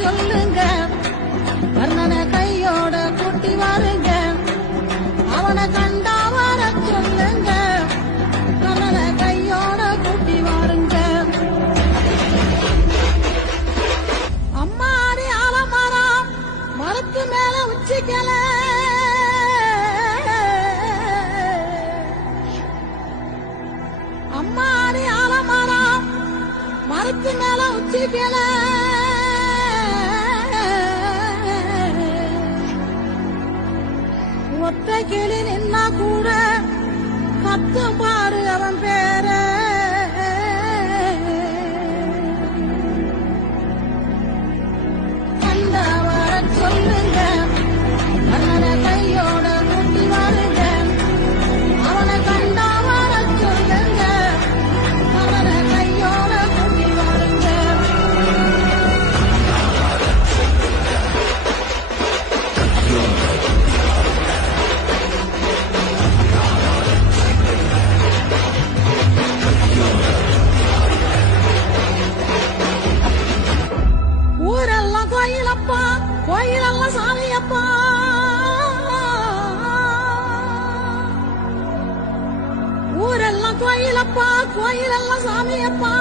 சொல்லுங்க, கர்ணனை கையோட கூட்டி வாருங்க, அவனை கண்டா வர சொல்லுங்க, கர்ணனை கையோட கூட்டி வாருங்க. அம்மாடி ஆலமரம் மரத்து மேல உச்சிக்கல, அம்மாடி ஆலமரம் மரத்து மேல உச்சிக்கல, ஒத்த கிளி நின்னா கூட கத்து பாரு அவன் பேர. கண்டா வர சொல்லுங்க, கர்ணனை கையோட கூட்டி வாருங்க, அவனை கண்டா வர சொல்லுங்க, கர்ணனை கையோட கூட்டி வாருங்க. ஊரெல்லாம் கோயிலப்பா, கோயிலெல்லாம் சாமியப்பா, ஊரெல்லாம் கோயிலப்பா, கோயிலெல்லாம் சாமியப்பா.